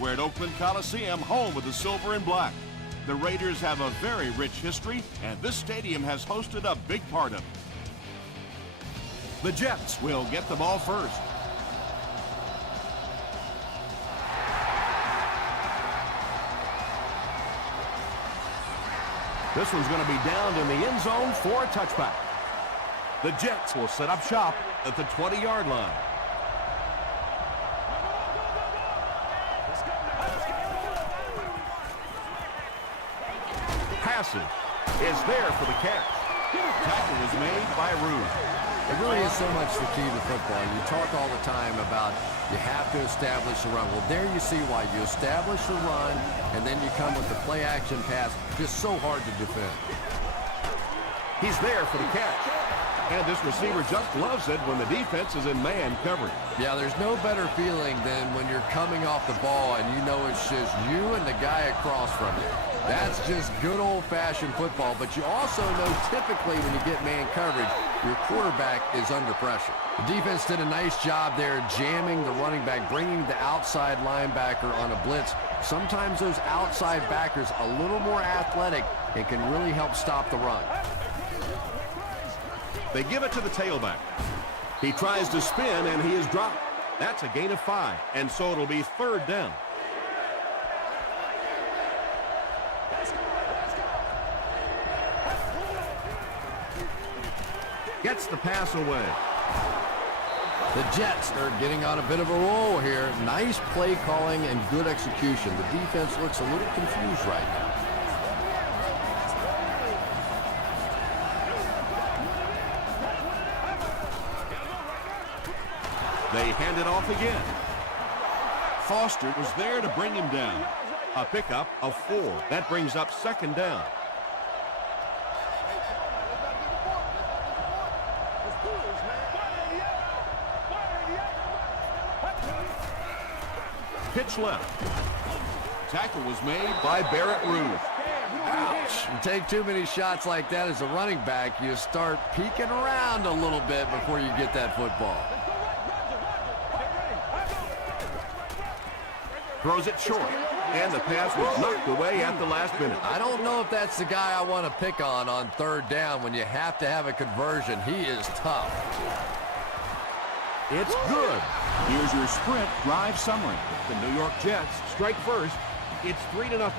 We're at Oakland Coliseum, home of the silver and black. The Raiders have a very rich history, and this stadium has hosted a big part of it. The Jets will get the ball first. This one's going to be down in the end zone for a touchback. The Jets will set up shop at the 20-yard line. Passes is there for the catch. Tackle is made by Rude. It really is so much the key to football. You talk all the time about you have to establish the run. Well, there you see why. You establish the run, and then you come with the play-action pass. Just so hard to defend. He's there for the catch. And this receiver just loves it when the defense is in man coverage. Yeah, there's no better feeling than when you're coming off the ball and you know it's just you and the guy across from you. That's just good old-fashioned football, but you also know typically when you get man coverage, your quarterback is under pressure. The defense did a nice job there jamming the running back, bringing the outside linebacker on a blitz. Sometimes those outside backers a little more athletic and can really help stop the run. They give it to the tailback. He tries to spin, and he is dropped. That's a gain of 5, and so it'll be third down. Gets the pass away. The Jets are getting on a bit of a roll here. Nice play calling and good execution. The defense looks a little confused right now. They hand it off again. Foster was there to bring him down. A pickup of 4. That brings up second down. Pitch left. Tackle was made by Barrett Rude. Ouch. You take too many shots like that as a running back, you start peeking around a little bit before you get that football. Throws it short, and the pass was knocked away at the last minute. I don't know if that's the guy I want to pick on third down when you have to have a conversion. He is tough. It's good. Here's your sprint drive summary. The New York Jets strike first. It's 3-0.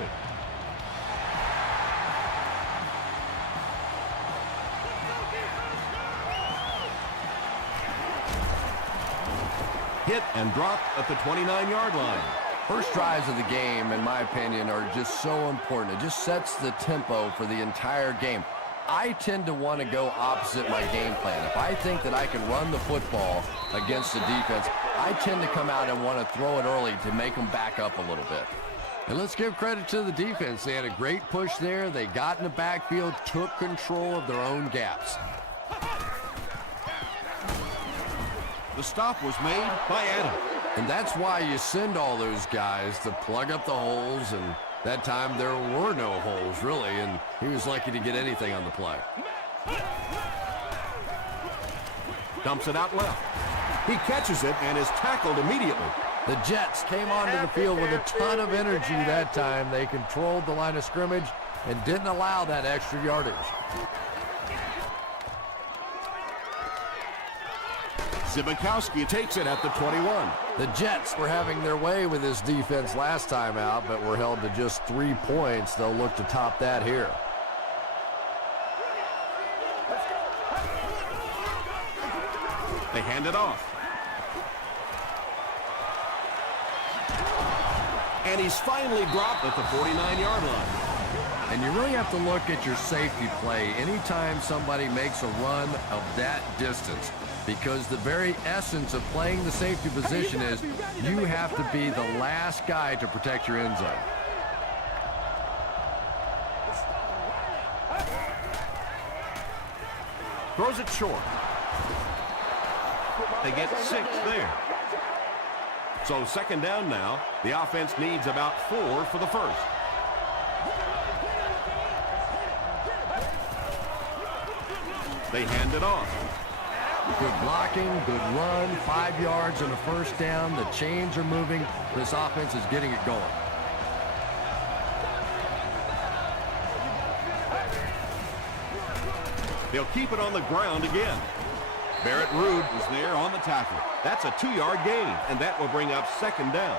Hit and dropped at the 29-yard line. First drives of the game, in my opinion, are just so important. It just sets the tempo for the entire game. I tend to want to go opposite my game plan. If I think that I can run the football against the defense, I tend to come out and want to throw it early to make them back up a little bit. And let's give credit to the defense. They had a great push there. They got in the backfield, took control of their own gaps. The stop was made by Adam. And that's why you send all those guys to plug up the holes, and that time there were no holes, really, and he was lucky to get anything on the play. Dumps it out left. He catches it and is tackled immediately. The Jets came onto the field with a ton of energy that time. They controlled the line of scrimmage and didn't allow that extra yardage. Zibikowski takes it at the 21. The Jets were having their way with this defense last time out, but were held to just 3 points. They'll look to top that here. They hand it off. And he's finally dropped at the 49-yard line. And you really have to look at your safety play anytime somebody makes a run of that distance, because the very essence of playing the safety position is you have to be the last guy to protect your end zone. Throws it short. They get 6 there. So second down now. The offense needs about 4 for the first. They hand it off. Good blocking, good run, 5 yards and a first down. The chains are moving. This offense is getting it going. They'll keep it on the ground again. Barrett Ruud was there on the tackle. That's a 2-yard gain, and that will bring up second down.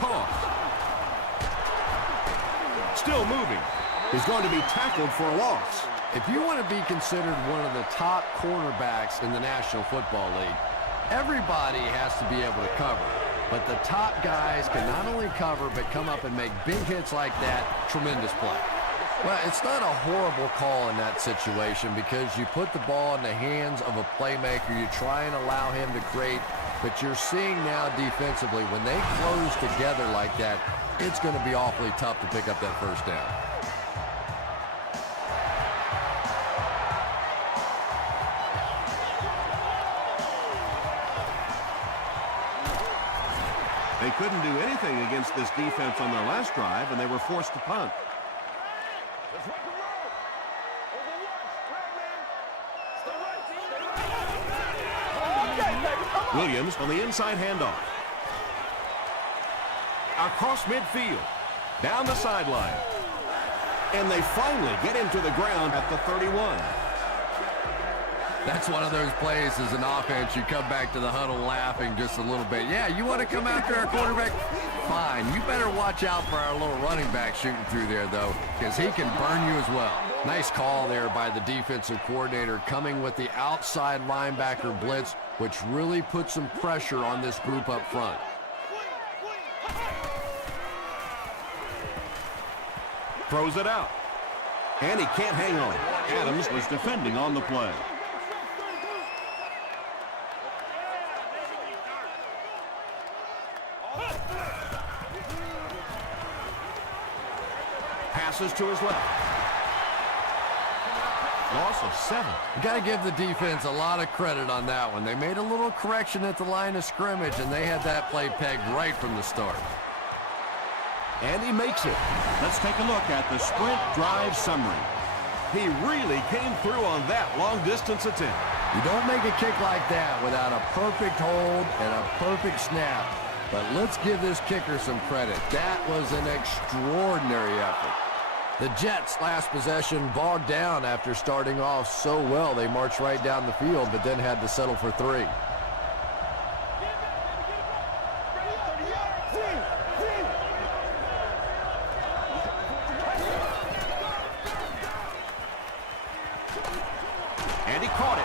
Toss. Still moving. He's going to be tackled for a loss. If you want to be considered one of the top cornerbacks in the National Football League, everybody has to be able to cover. But the top guys can not only cover, but come up and make big hits like that. Tremendous play. Well, it's not a horrible call in that situation because you put the ball in the hands of a playmaker. You try and allow him to create. But you're seeing now defensively, when they close together like that, it's going to be awfully tough to pick up that first down. They couldn't do anything against this defense on their last drive, and they were forced to punt. Williams on the inside handoff. Across midfield. Down the sideline. And they finally get him to the ground at the 31. That's one of those plays as an offense, you come back to the huddle laughing just a little bit. Yeah, you want to come after our quarterback? Fine. You better watch out for our little running back shooting through there, though, because he can burn you as well. Nice call there by the defensive coordinator, coming with the outside linebacker blitz, which really puts some pressure on this group up front. Throws it out. And he can't hang on. Adams was defending on the play. Passes to his left. Loss of 7. You got to give the defense a lot of credit on that one. They made a little correction at the line of scrimmage, and they had that play pegged right from the start. And he makes it. Let's take a look at the sprint drive summary. He really came through on that long-distance attempt. You don't make a kick like that without a perfect hold and a perfect snap. But let's give this kicker some credit. That was an extraordinary effort. The Jets' last possession bogged down after starting off so well. They marched right down the field, but then had to settle for 3. And he caught it.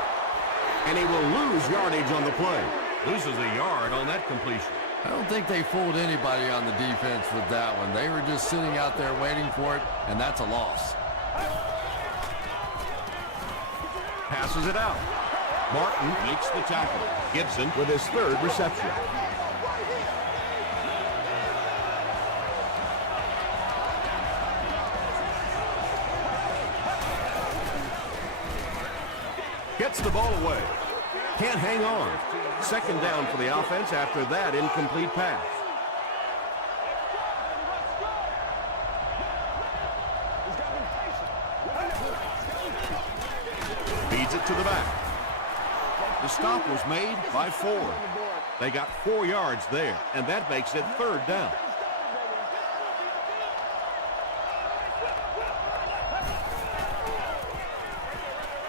And he will lose yardage on the play. Loses a yard on that completion. I don't think they fooled anybody on the defense with that one. They were just sitting out there waiting for it, and that's a loss. Passes it out. Martin makes the tackle. Gibson with his 3rd reception. Gets the ball away. Can't hang on. Second down for the offense after that incomplete pass. Feeds it to the back. The stop was made by 4. They got 4 yards there, and that makes it 3rd down.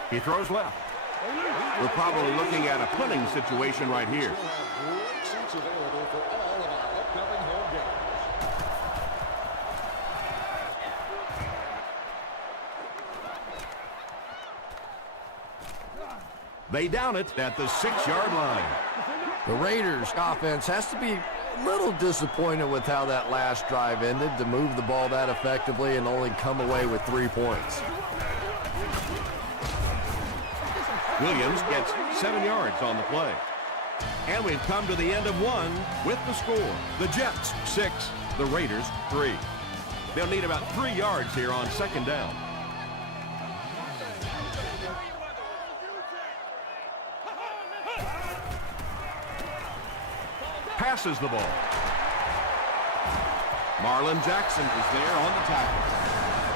He throws left. We're probably looking at a punting situation right here. They down it at the 6-yard line. The Raiders' offense has to be a little disappointed with how that last drive ended, to move the ball that effectively and only come away with 3 points. Williams gets 7 yards on the play. And we've come to the end of 1 with the score. The Jets 6, the Raiders 3. They'll need about 3 yards here on second down. Passes the ball. Marlon Jackson is there on the tackle.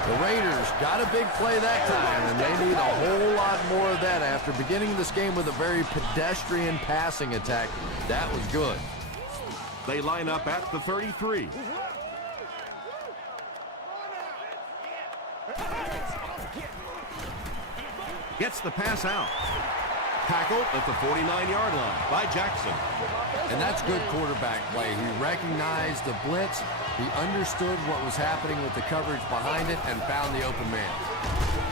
The Raiders got a big play that time, and they need a whole lot more of that after beginning this game with a very pedestrian passing attack. That was good. They line up at the 33. Gets the pass out. Tackled at the 49-yard line by Jackson. And that's good quarterback play. He recognized the blitz. He understood what was happening with the coverage behind it and found the open man.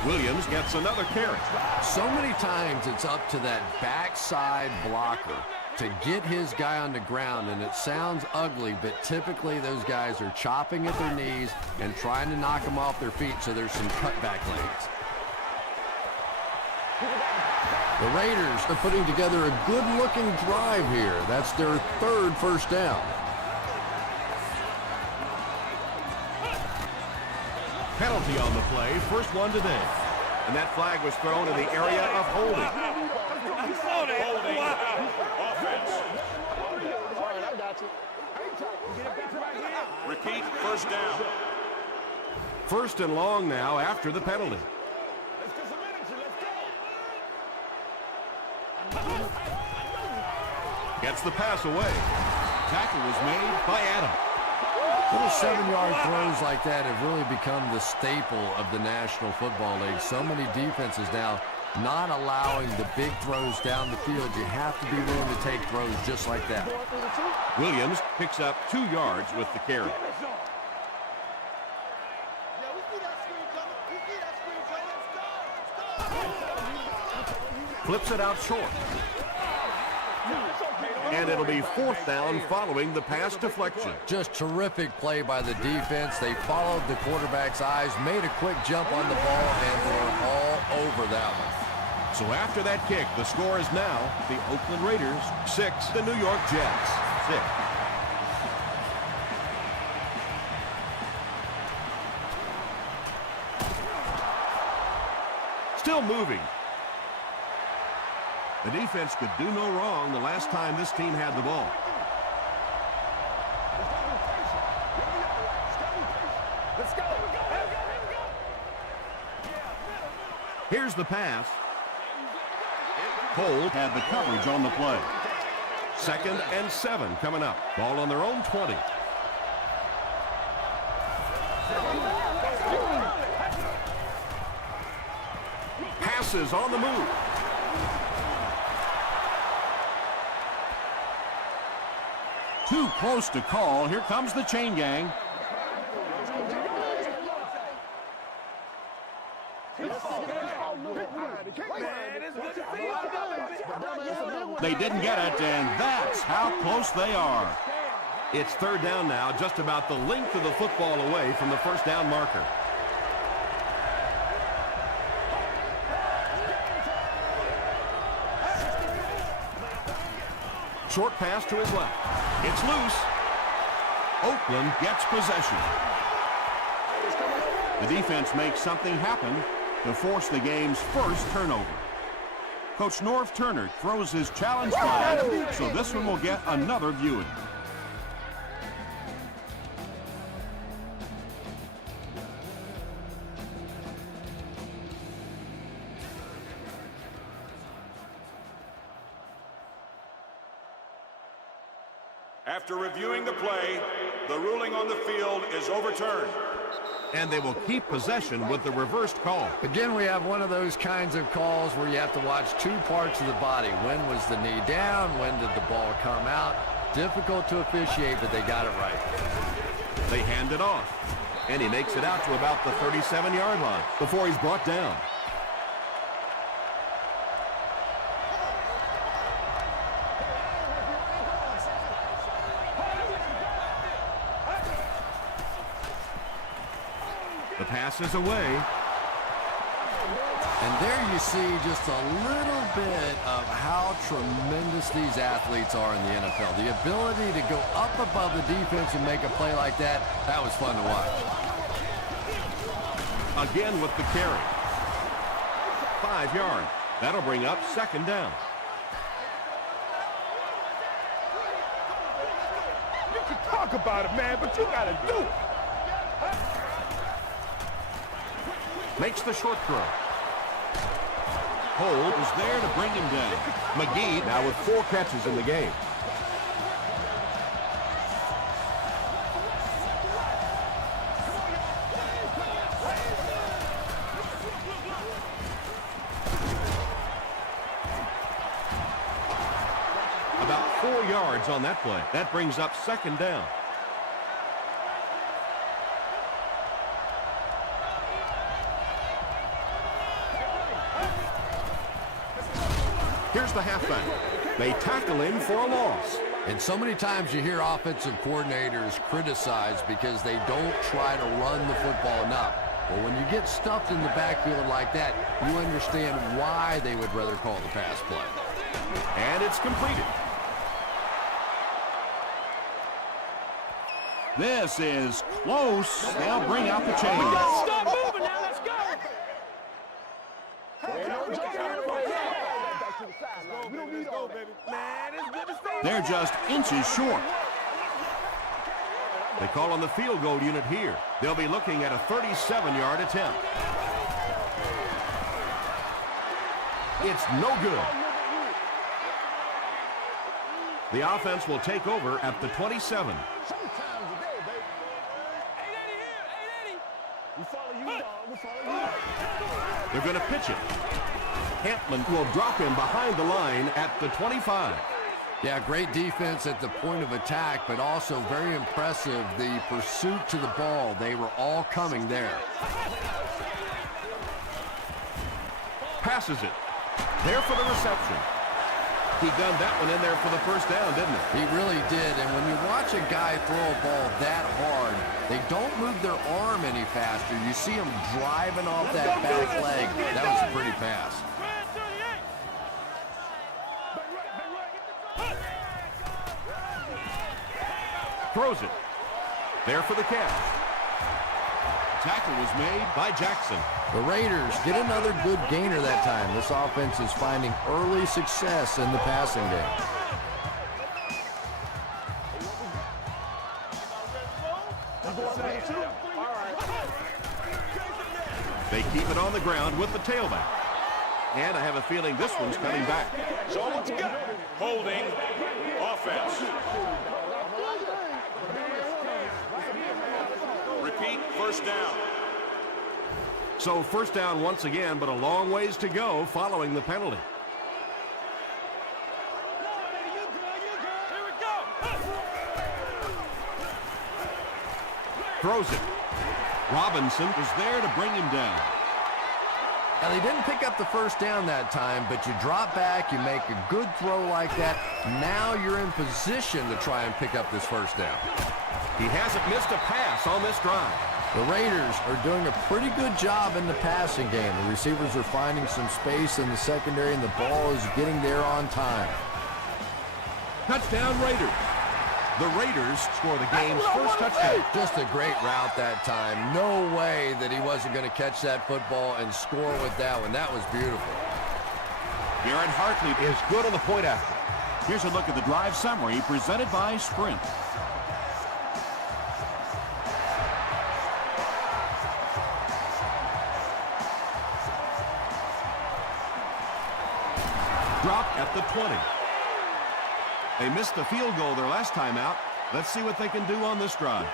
Williams gets another carry. So many times it's up to that backside blocker to get his guy on the ground, and it sounds ugly, but typically those guys are chopping at their knees and trying to knock them off their feet, so there's some cutback lanes. The Raiders are putting together a good-looking drive here. That's their third first down. Penalty on the play, first one today. And that flag was thrown in the area of holding. Holding. Offense. Repeat, first down. First and long now after the penalty. Gets the pass away. Tackle was made by Adam. Little 7-yard throws like that have really become the staple of the National Football League. So many defenses now not allowing the big throws down the field. You have to be willing to take throws just like that. Williams picks up 2 yards with the carry. Flips it out short. And it'll be fourth down following the pass deflection. Just terrific play by the defense. They followed the quarterback's eyes, made a quick jump on the ball, and were all over that one. So after that kick, the score is now the Oakland Raiders 6, the New York Jets 6. Still moving. The defense could do no wrong the last time this team had the ball. Here's the pass. Cole had the coverage on the play. 2nd and 7 coming up. Ball on their own 20. Passes on the move. Too close to call. Here comes the chain gang. They didn't get it, and that's how close they are. It's third down now, just about the length of the football away from the first down marker. Short pass to his left. It's loose. Oakland gets possession. The defense makes something happen to force the game's first turnover. Coach Norv Turner throws his challenge flag, so this one will get another viewing. After reviewing the play, the ruling on the field is overturned. And they will keep possession with the reversed call. Again, we have one of those kinds of calls where you have to watch 2 parts of the body. When was the knee down? When did the ball come out? Difficult to officiate, but they got it right. They hand it off, and he makes it out to about the 37-yard line before he's brought down. The pass is away. And there you see just a little bit of how tremendous these athletes are in the NFL. The ability to go up above the defense and make a play like that, that was fun to watch. Again with the carry. 5 yards. That'll bring up second down. Talk about it, man, but you got to do it. Makes the short throw. Cole is there to bring him down. McGee now with 4 catches in the game. About 4 yards on that play. That brings up 2nd down. Here's the halfback. They tackle him for a loss. And so many times you hear offensive coordinators criticized because they don't try to run the football enough. But when you get stuffed in the backfield like that, you understand why they would rather call the pass play. And it's completed. This is close. They'll bring out the chains. Stop moving now. Let's go. They're just inches short. They call on the field goal unit here. They'll be looking at a 37-yard attempt. It's no good. The offense will take over at the 27. They're going to pitch it. Hampman will drop him behind the line at the 25. Yeah, great defense at the point of attack, but also very impressive the pursuit to the ball. They were all coming there. Passes it. There for the reception. He gunned that one in there for the first down, didn't he? He really did, and when you watch a guy throw a ball that hard, they don't move their arm any faster. You see him driving off that back leg. That was a pretty pass. Throws it. There for the catch. Tackle was made by Jackson. The Raiders get another good gainer that time. This offense is finding early success in the passing game. They keep it on the ground with the tailback. And I have a feeling this one's coming back. So let's go. Holding offense. Repeat, first down. So first down once again, but a long ways to go following the penalty. Throws it. Robinson is there to bring him down. Now, they didn't pick up the first down that time, but you drop back, you make a good throw like that. Now you're in position to try and pick up this first down. He hasn't missed a pass on this drive. The Raiders are doing a pretty good job in the passing game. The receivers are finding some space in the secondary, and the ball is getting there on time. Touchdown Raiders. The Raiders score the game's first touchdown. Just a great route that time. No way that he wasn't going to catch that football and score with that one. That was beautiful. Garrett Hartley is good on the point after. Here's a look at the drive summary presented by Sprint. Dropped at the 20. They missed the field goal their last time out. Let's see what they can do on this drive.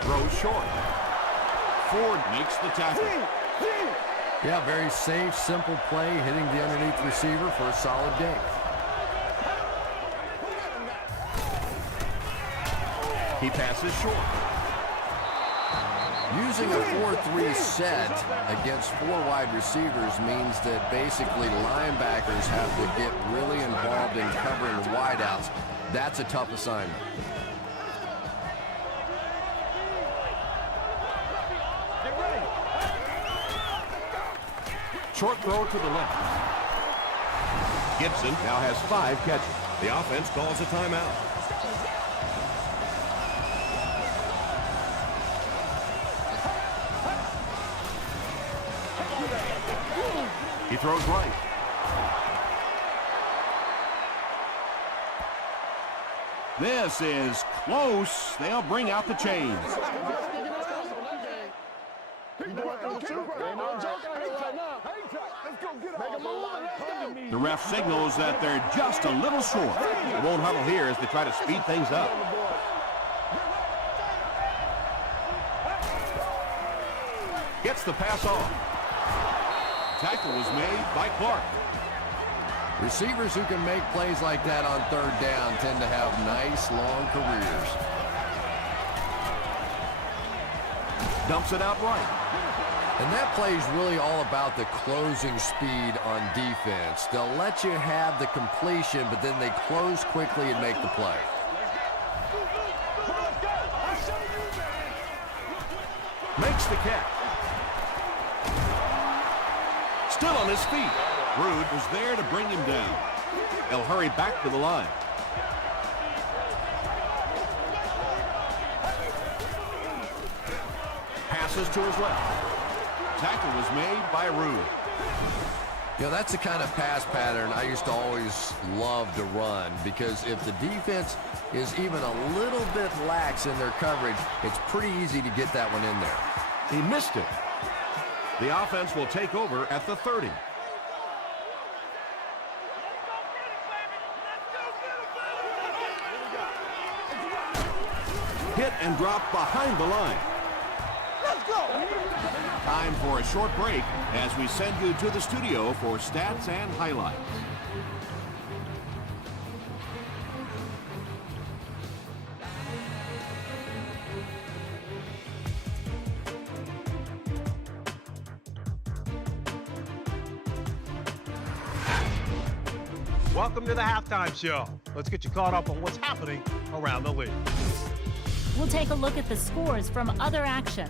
Throws short. Ford makes the tackle. Yeah, very safe, simple play, hitting the underneath receiver for a solid gain. He passes short. Using a 4-3 set against 4 wide receivers means that basically linebackers have to get really involved in covering the wideouts. That's a tough assignment. Short throw to the left. Gibson now has 5 catches. The offense calls a timeout. He throws right. This is close. They'll bring out the chains. The ref signals that they're just a little short. They won't huddle here as they try to speed things up. Gets the pass off. Tackle was made by Clark. Receivers who can make plays like that on third down tend to have nice, long careers. Dumps it out right. And that play is really all about the closing speed on defense. They'll let you have the completion, but then they close quickly and make the play. Makes the catch. Still on his feet. Rude was there to bring him down. They'll hurry back to the line. Passes to his left. Tackle was made by Rude. You know, that's the kind of pass pattern I used to always love to run, because if the defense is even a little bit lax in their coverage, it's pretty easy to get that one in there. He missed it. The offense will take over at the 30. Hit and drop behind the line. Let's go. Time for a short break as we send you to the studio for stats and highlights. Welcome to the halftime show. Let's get you caught up on what's happening around the league. We'll take a look at the scores from other action.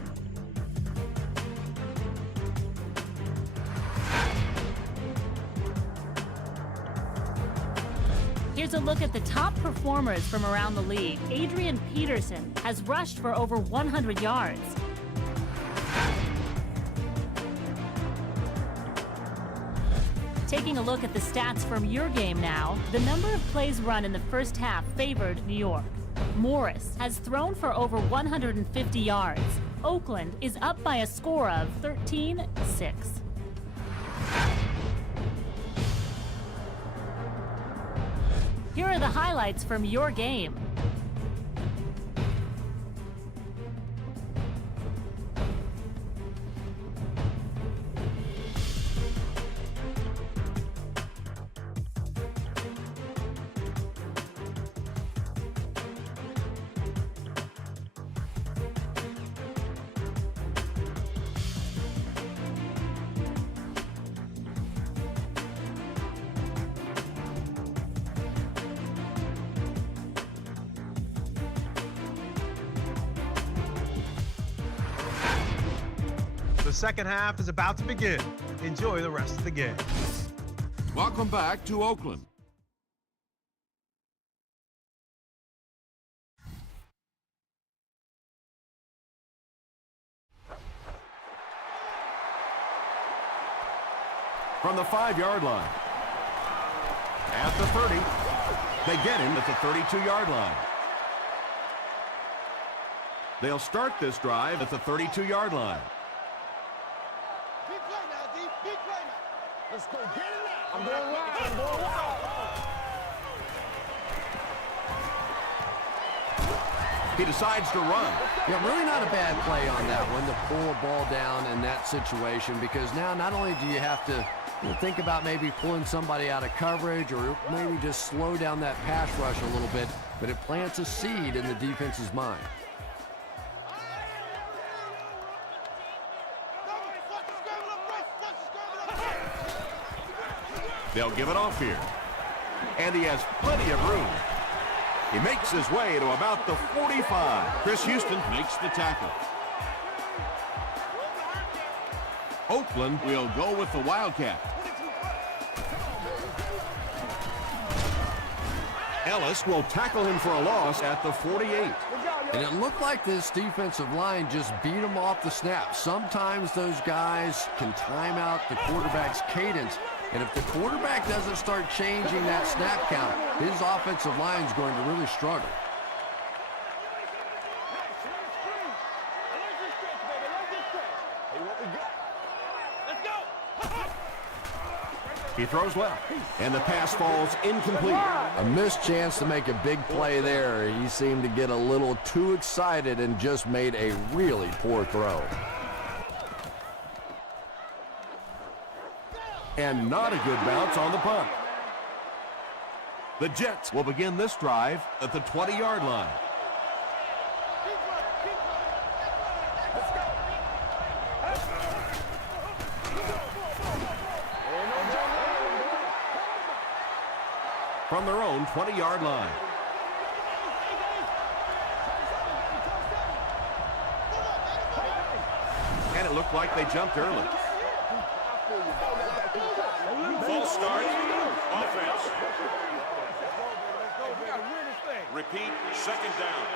Here's a look at the top performers from around the league. Adrian Peterson has rushed for over 100 yards. Taking a look at the stats from your game now, the number of plays run in the first half favored New York. Morris has thrown for over 150 yards. Oakland is up by a score of 13-6. Here are the highlights from your game. The second half is about to begin. Enjoy the rest of the game. Welcome back to Oakland. From the 5-yard line. At the 30. They get him at the 32-yard line. They'll start this drive at the 32-yard line. Let's go get it now. I'm going wild. I'm going wild. He decides to run. Yeah, really not a bad play on that one, to pull a ball down in that situation, because now not only do you have to think about maybe pulling somebody out of coverage or maybe just slow down that pass rush a little bit, but it plants a seed in the defense's mind. They'll give it off here. And he has plenty of room. He makes his way to about the 45. Chris Houston makes the tackle. Oakland will go with the Wildcat. Ellis will tackle him for a loss at the 48. Good job, And it looked like this defensive line just beat them off the snap. Sometimes those guys can time out the quarterback's cadence. And if the quarterback doesn't start changing that snap count, his offensive line is going to really struggle. He throws left, and the pass falls incomplete. A missed chance to make a big play there. He seemed to get a little too excited and just made a really poor throw. And not a good bounce on the punt. The Jets will begin this drive at the 20-yard line. From their own 20-yard line. And it looked like they jumped early. False start. Offense. Repeat, second down.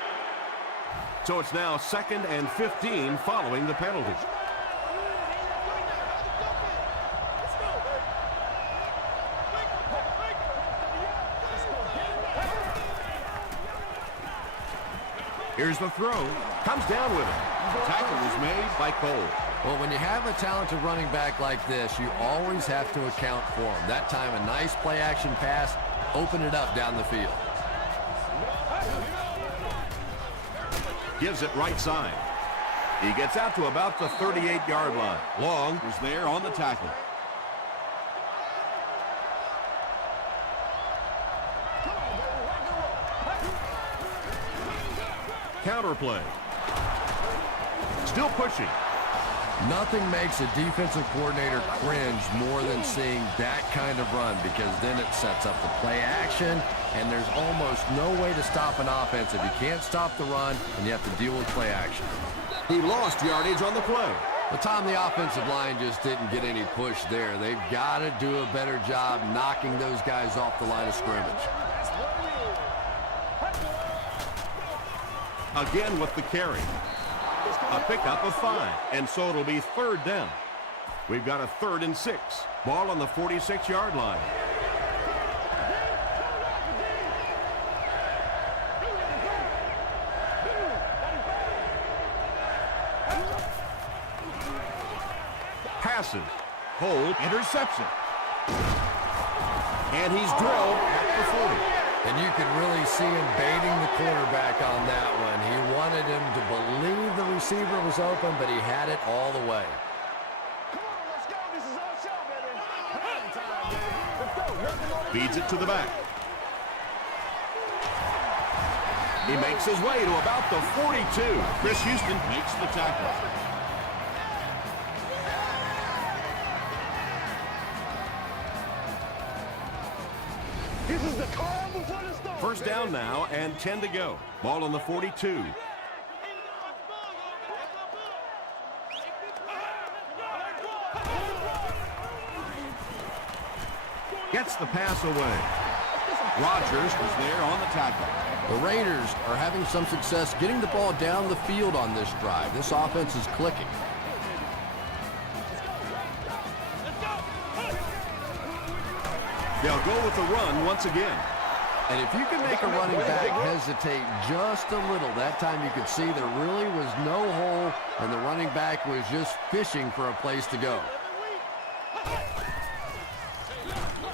So it's now 2nd and 15 following the penalty. Here's the throw. Comes down with it. Tackle was made by Cole. Well, when you have a talented running back like this, you always have to account for him. That time, a nice play-action pass, open it up down the field. Gives it right side. He gets out to about the 38-yard line. Long was there on the tackle. Counter play. Still pushing. Nothing makes a defensive coordinator cringe more than seeing that kind of run, because then it sets up the play action, and there's almost no way to stop an offense if you can't stop the run and you have to deal with play action. He lost yardage on the play. The time the offensive line just didn't get any push there. They've got to do a better job knocking those guys off the line of scrimmage. Again with the carry. A pickup of 5, and so it'll be 3rd down. We've got a 3rd and 6. Ball on the 46-yard line. Passes. Hold. Interception. And he's drilled at the 40. And you could really see him baiting the quarterback on that one. He wanted him to believe the receiver was open, but he had it all the way. Feeds it to the back. He makes his way to about the 42. Chris Houston makes the tackle. This is the calm before the storm. First down now and 10 to go. Ball on the 42. Gets the pass away. Rodgers was there on the tackle. The Raiders are having some success getting the ball down the field on this drive. This offense is clicking. They'll go with the run once again. And if you can make a running back hesitate just a little, that time you could see there really was no hole, and the running back was just fishing for a place to go.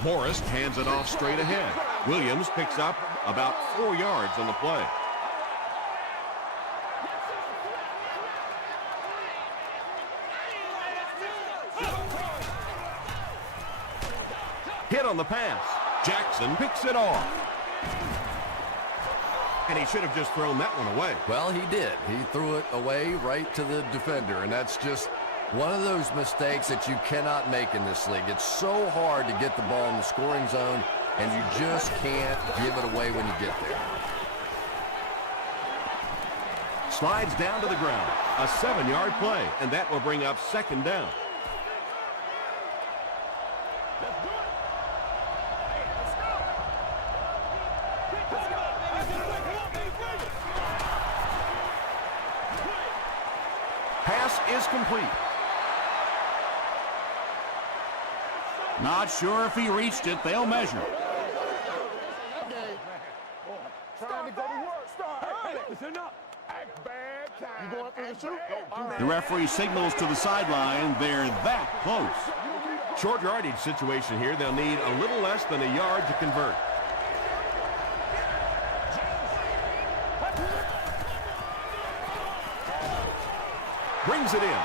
Morris hands it off straight ahead. Williams picks up about 4 yards on the play. Hit on the pass. Jackson picks it off. And he should have just thrown that one away. Well, he did. He threw it away right to the defender, and that's just one of those mistakes that you cannot make in this league. It's so hard to get the ball in the scoring zone, and you just can't give it away when you get there. Slides down to the ground. A 7-yard play, and that will bring up 2nd down. is complete. Not sure if he reached it. They'll measure. Trying to go to work. Start. Listen up. Act bad time. You going for the shoot? The referee signals to the sideline. They're that close. Short yardage situation here. They'll need a little less than a yard to convert. Brings it in.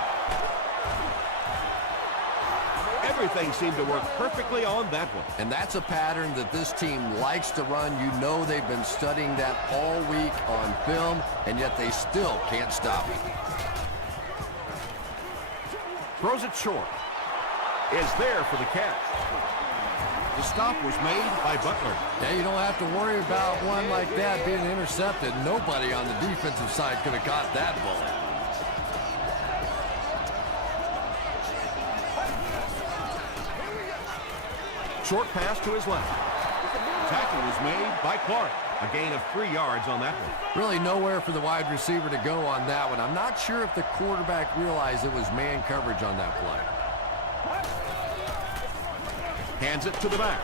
Everything seemed to work perfectly on that one. And that's a pattern that this team likes to run. You know they've been studying that all week on film, and yet they still can't stop it. Throws it short. Is there for the catch. The stop was made by Butler. Yeah, you don't have to worry about one like that being intercepted. Nobody on the defensive side could have caught that bullet. Short pass to his left. Tackle was made by Clark. A gain of 3 yards on that one. Really nowhere for the wide receiver to go on that one. I'm not sure if the quarterback realized it was man coverage on that play. Hands it to the back.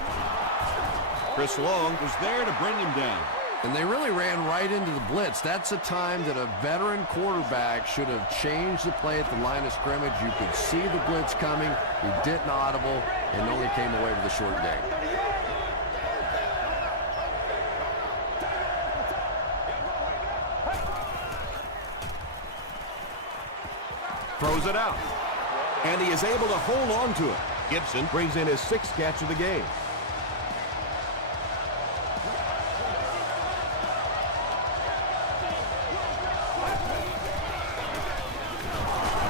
Chris Long was there to bring him down. And they really ran right into the blitz. That's a time that a veteran quarterback should have changed the play at the line of scrimmage. You could see the blitz coming. He didn't audible and only came away with a short gain. Throws it out. And he is able to hold on to it. Gibson brings in his 6th catch of the game.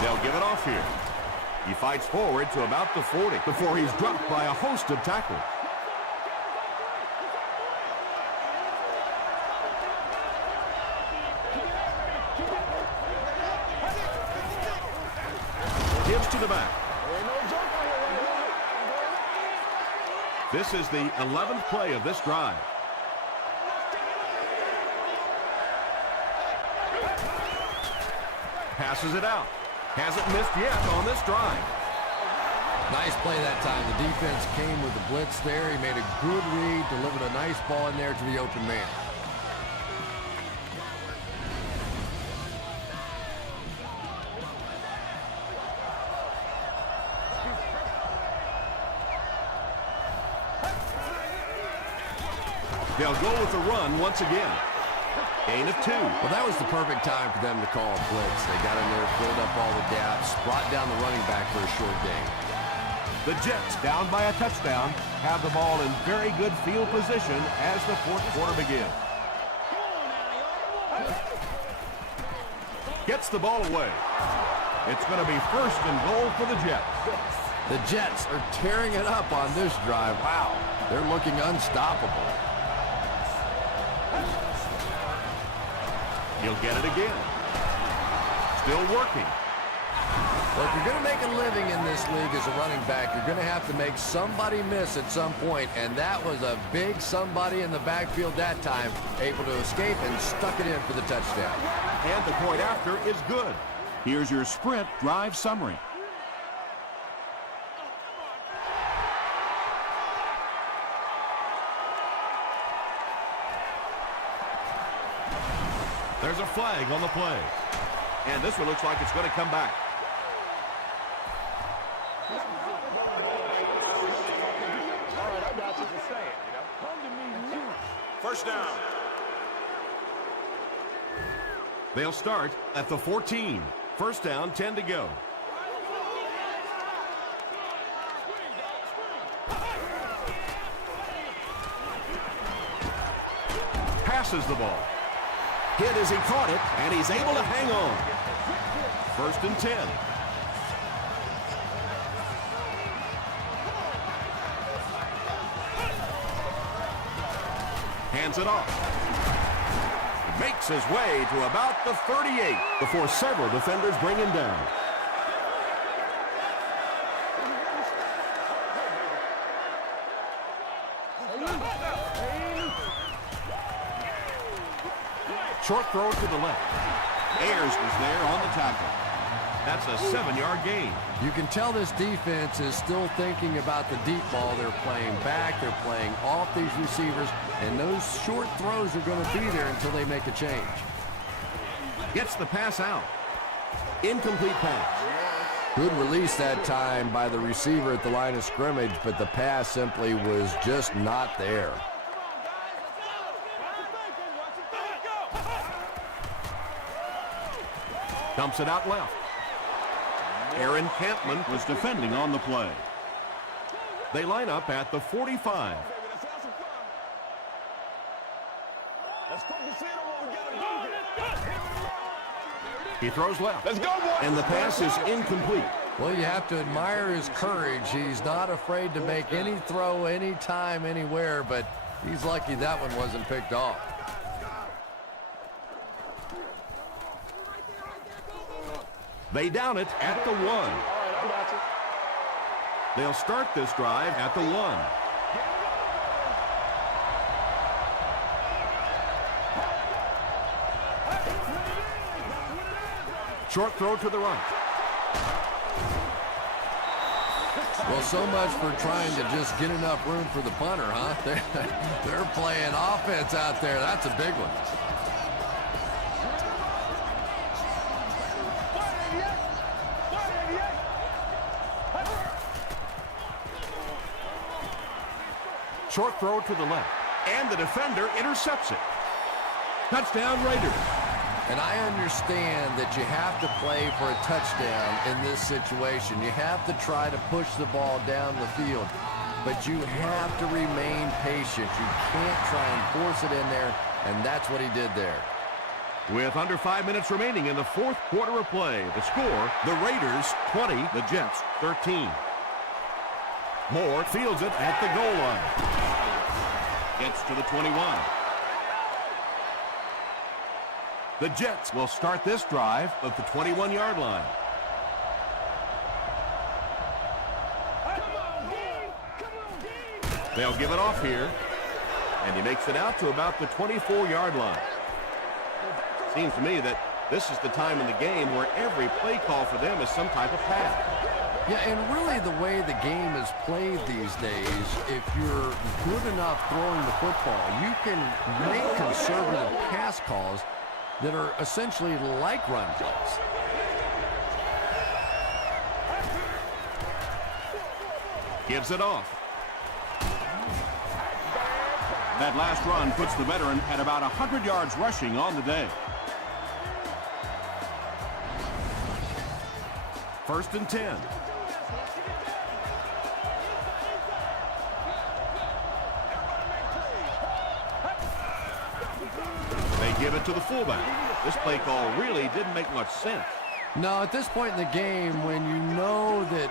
They'll give it off here. He fights forward to about the 40 before he's dropped by a host of tackles. Gives to the back. This is the 11th play of this drive. Passes it out. Hasn't missed yet on this drive. Nice play that time. The defense came with the blitz there. He made a good read, delivered a nice ball in there to the open man. They'll go with the run once again. Gain of 2. Well, that was the perfect time for them to call a blitz. They got in there, filled up all the gaps, brought down the running back for a short gain. The Jets, down by a touchdown, have the ball in very good field position as the 4th quarter begins. Gets the ball away. It's going to be 1st and goal for the Jets. The Jets are tearing it up on this drive. Wow, they're looking unstoppable. He'll get it again. Still working. Well, if you're going to make a living in this league as a running back, you're going to have to make somebody miss at some point, and that was a big somebody in the backfield that time, able to escape and stuck it in for the touchdown. And the point after is good. Here's your sprint drive summary. There's a flag on the play. And this one looks like it's going to come back. First down. They'll start at the 14. First down, 10 to go. Passes the ball. Hit as he caught it, and he's able to hang on. 1st and 10. Hands it off. Makes his way to about the 38 before several defenders bring him down. Short throw to the left. Ayers was there on the tackle. That's a 7-yard gain. You can tell this defense is still thinking about the deep ball. They're playing back, they're playing off these receivers, and those short throws are going to be there until they make a change. Gets the pass out. Incomplete pass. Good release that time by the receiver at the line of scrimmage, but the pass simply was just not there. Dumps it out left. Aaron Campman was defending on the play. They line up at the 45. Let's focus in on what we gotta do. He throws left. Let's go, boys. And the pass is incomplete. Well, you have to admire his courage. He's not afraid to make any throw, anytime, anywhere, but he's lucky that one wasn't picked off. They down it at the 1. All right, I got you. They'll start this drive at the 1. Short throw to the right. Well, so much for trying to just get enough room for the punter, huh? They're playing offense out there. That's a big one. Short throw to the left. And the defender intercepts it. Touchdown Raiders. And I understand that you have to play for a touchdown in this situation. You have to try to push the ball down the field. But you have to remain patient. You can't try and force it in there, and that's what he did there. With under 5 minutes remaining in the fourth quarter of play, the score, the Raiders 20, the Jets 13. Moore fields it at the goal line. Gets to the 21. The Jets will start this drive at the 21-yard line. They'll give it off here, and he makes it out to about the 24-yard line. Seems to me that this is the time in the game where every play call for them is some type of pass. Yeah, and really the way the game is played these days, if you're good enough throwing the football, you can make conservative pass calls that are essentially like run plays. Gives it off. That last run puts the veteran at about 100 yards rushing on the day. First and 10. They give it to the fullback. This play call really didn't make much sense. No, at this point in the game, when you know that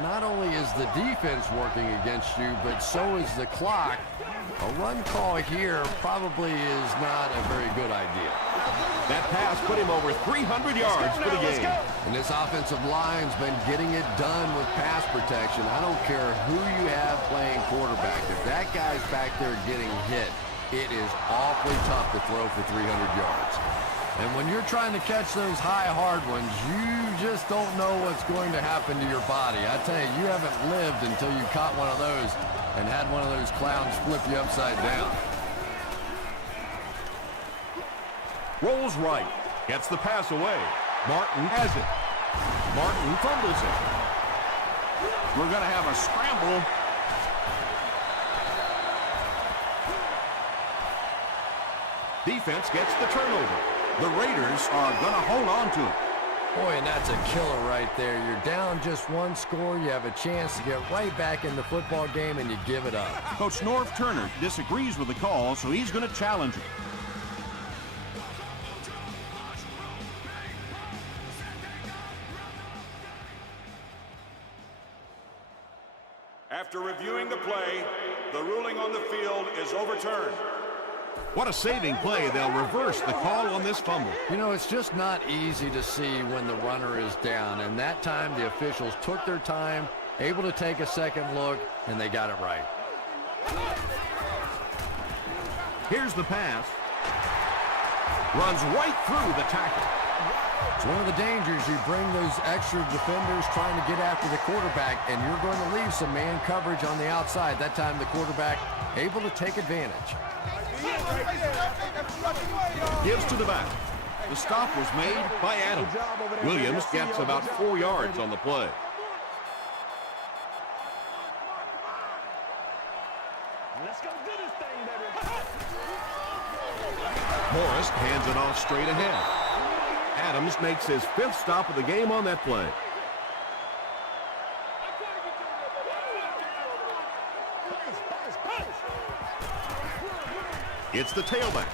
not only is the defense working against you, but so is the clock, a run call here probably is not a very good idea. That pass put him over 300 yards for the game. And this offensive line's been getting it done with pass protection. I don't care who you have playing quarterback. If that guy's back there getting hit, it is awfully tough to throw for 300 yards. And when you're trying to catch those high, hard ones, you just don't know what's going to happen to your body. I tell you, you haven't lived until you caught one of those and had one of those clowns flip you upside down. Rolls right. Gets the pass away. Martin has it. Martin fumbles it. We're going to have a scramble. Defense gets the turnover. The Raiders are going to hold on to it. Boy, and that's a killer right there. You're down just one score. You have a chance to get right back in the football game, and you give it up. Coach Norv Turner disagrees with the call, so he's going to challenge it. After reviewing the play, the ruling on the field is overturned. What a saving play. They'll reverse the call on this fumble. You know, it's just not easy to see when the runner is down, and that time the officials took their time, able to take a second look, and they got it right. Here's the pass. Runs right through the tackle. It's one of the dangers. You bring those extra defenders trying to get after the quarterback, and you're going to leave some man coverage on the outside. That time the quarterback able to take advantage. Gives to the back. The stop was made by Adams. Williams gets about 4 yards on the play. Let's go do this thing, baby. Morris hands it off straight ahead. Adams makes his 5th stop of the game on that play. It's the tailback.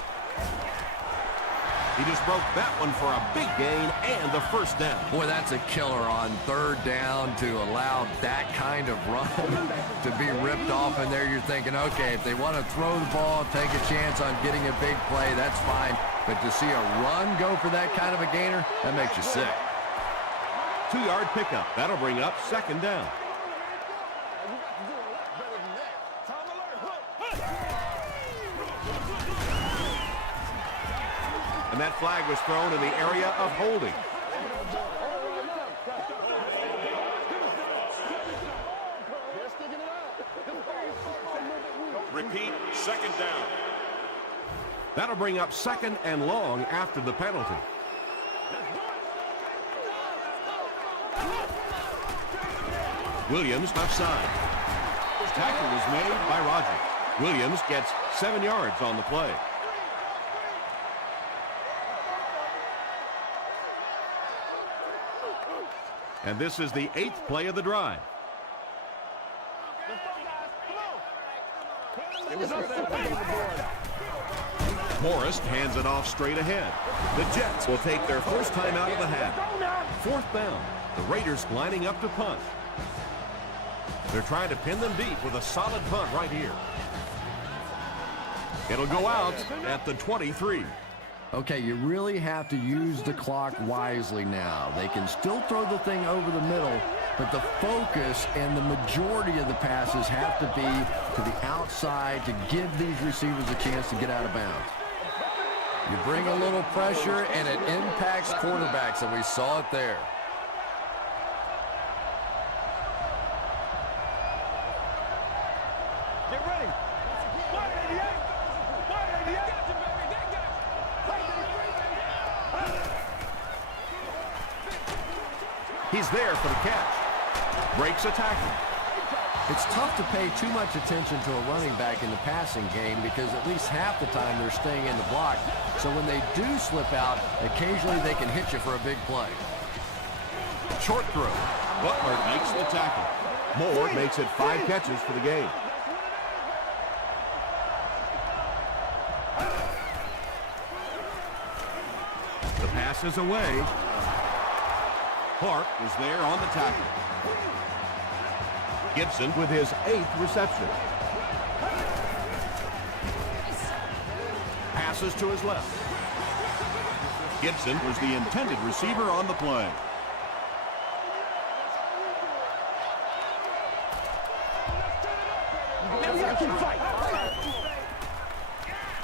He just broke that one for a big gain and the first down. Boy, that's a killer on 3rd down to allow that kind of run to be ripped off in there. You're thinking, okay, if they want to throw the ball, take a chance on getting a big play, that's fine. But to see a run go for that kind of a gainer, that makes you sick. 2-yard pickup. That'll bring up 2nd down. And that flag was thrown in the area of holding. Repeat, 2nd down. That'll bring up 2nd and long after the penalty. Williams left side. Tackle was made by Rogers. Williams gets 7 yards on the play. And this is the 8th play of the drive. Morris hands it off straight ahead. The Jets will take their first time out of the half. 4th down. The Raiders lining up to punt. They're trying to pin them deep with a solid punt right here. It'll go out at the 23. Okay, you really have to use the clock wisely now. They can still throw the thing over the middle, but the focus and the majority of the passes have to be to the outside to give these receivers a chance to get out of bounds. You bring a little pressure, and it impacts quarterbacks, and we saw it there. Get ready. He's there for the catch. Breaks a tackle. It's tough to pay too much attention to a running back in the passing game because at least half the time they're staying in the block. So when they do slip out, occasionally they can hit you for a big play. Short throw. Butler makes the tackle. Moore makes it 5 catches for the game. The pass is away. Clark is there on the tackle. Gibson with his 8th reception. Passes to his left. Gibson was the intended receiver on the play.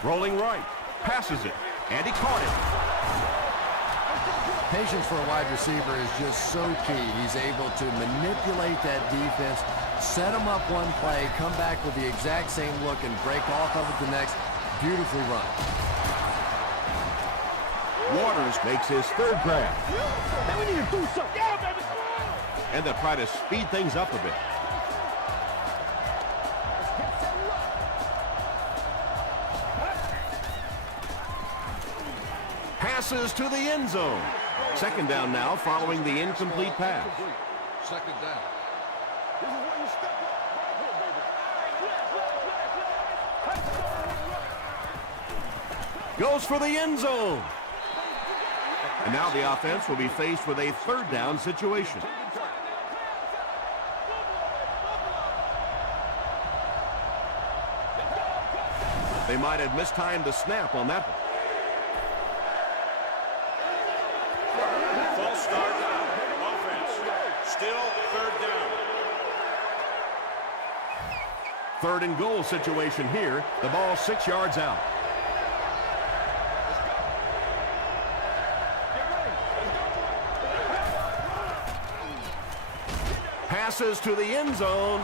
Rolling right. Passes it. And he caught it. Patience for a wide receiver is just so key. He's able to manipulate that defense, set them up one play, come back with the exact same look, and break off of it the next. Beautifully run. Waters makes his 3rd grab. Man, we need to do something. Yeah, baby. And they'll try to speed things up a bit. Passes to the end zone. 2nd down now following the incomplete pass. 2nd down. This is where you step up. Right here, baby. Goes for the end zone. And now the offense will be faced with a 3rd down situation. They might have mistimed the snap on that one. False start. Offense. Still 3rd down. 3rd and goal situation here. The ball 6 yards out. passes to the end zone.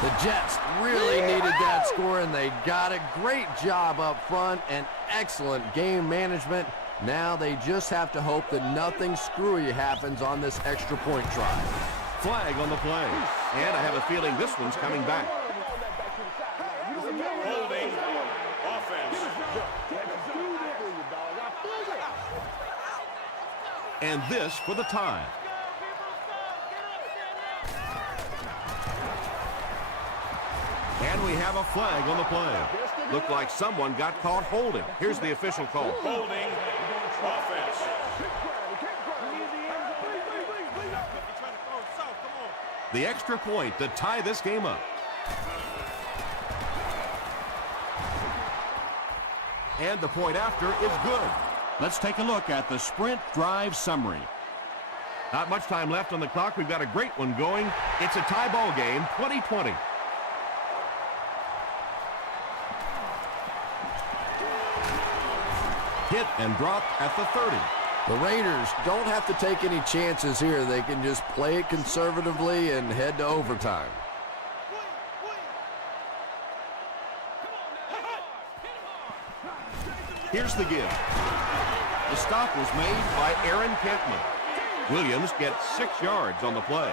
The Jets really needed that score, and they got it. Great job up front and excellent game management. Now they just have to hope that nothing screwy happens on this extra point try. Flag on the play. And I have a feeling this one's coming back. Holding offense. And this for the tie. And we have a flag on the play. Looked like someone got caught holding. Here's the official call. Holding offense. The extra point to tie this game up. And the point after is good. Let's take a look at the sprint drive summary. Not much time left on the clock. We've got a great one going. It's a tie ball game, 20-20. Hit and dropped at the 30. The Raiders don't have to take any chances here. They can just play it conservatively and head to overtime. Here's the give. The stop was made by Aaron Kentman. Williams gets 6 yards on the play.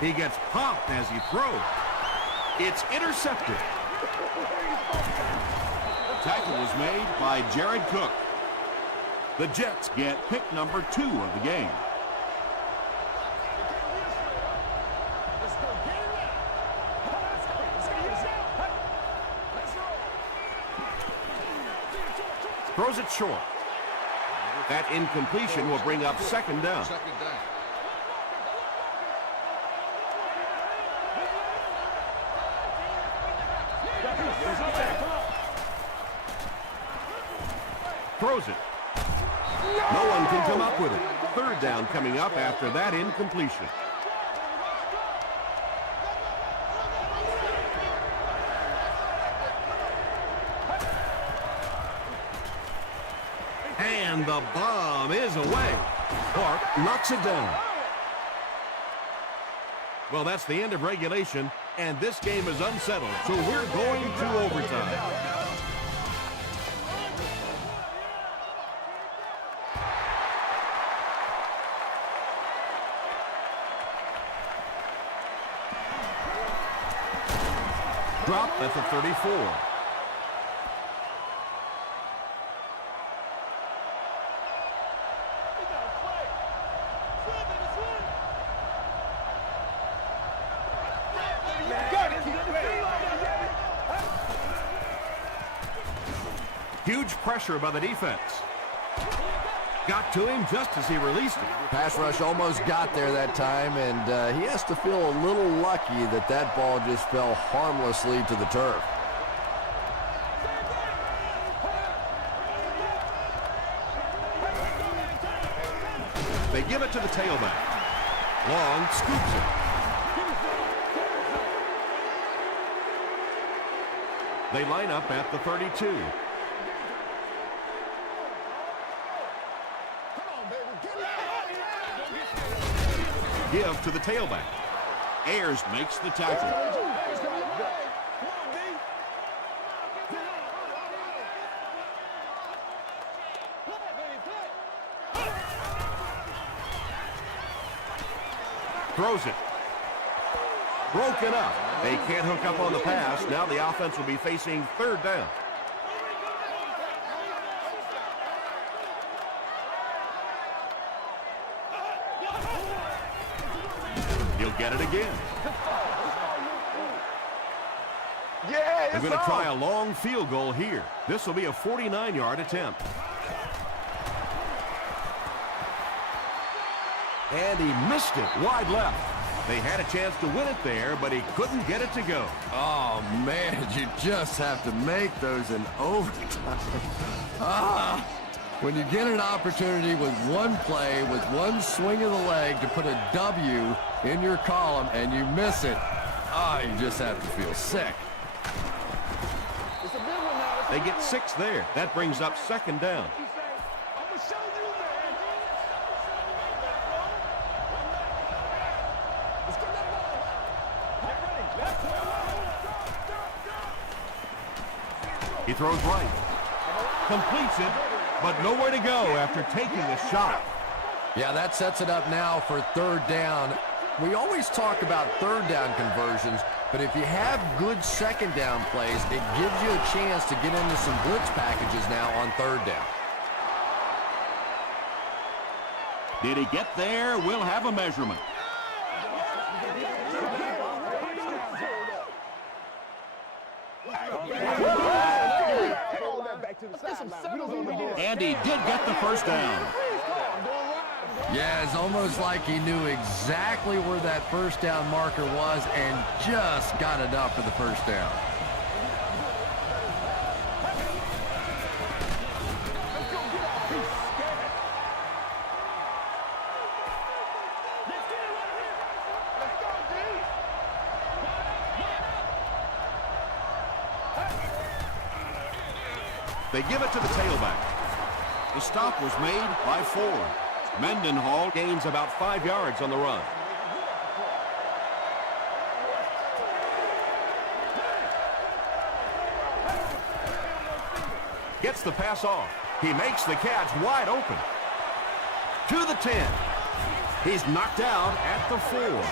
He gets popped as he throws. It's intercepted. Tackle was made by Jared Cook. The Jets get pick number 2 of the game. Throws it short. That incompletion will bring up second down. Throws it. No one can come up with it. Third down coming up after that incompletion. And the bomb is away. Clark knocks it down. Well, that's the end of regulation, and this game is unsettled, so we're going to overtime. Drop at the 34. Huge pressure by the defense. Got to him just as he released it. Pass rush almost got there that time, and he has to feel a little lucky that that ball just fell harmlessly to the turf. They give it to the tailback. Long scoops it. They line up at the 32. Give to the tailback. Ayers makes the tackle. Throws it. Broken up. They can't hook up on the pass. Now the offense will be facing third down. He'll get it again. Yeah, They're going to try a long field goal here. This will be a 49-yard attempt. And he missed it wide left. They had a chance to win it there, but he couldn't get it to go. Oh, man, you just have to make those in overtime. When you get an opportunity with one play, with one swing of the leg to put a W in your column and you miss it, you just have to feel sick. It's a big one now. They get 6 there. That brings up 2nd down. I'm going to show you, man. Let's get that ball. Get ready. Left way. He throws right. Completes it, but nowhere to go after taking a shot. Yeah, that sets it up now for 3rd down. We always talk about 3rd down conversions, but if you have good 2nd down plays, it gives you a chance to get into some blitz packages now on 3rd down. Did he get there? We'll have a measurement. And he did get the 1st down. Yeah, it's almost like he knew exactly where that 1st down marker was and just got enough for the 1st down. They give it to the tailback. The stop was made by Ford. Mendenhall Gains about 5 yards on the run. Gets the pass off. He makes the catch wide open. To the 10. He's knocked out at the 4.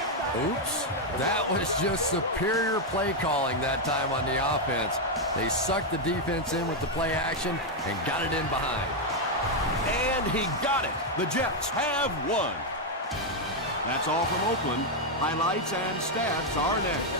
Oops, that was just superior play calling that time on the offense. They sucked the defense in with the play action and got it in behind. And he got it. The Jets have won. That's all from Oakland. Highlights and stats are next.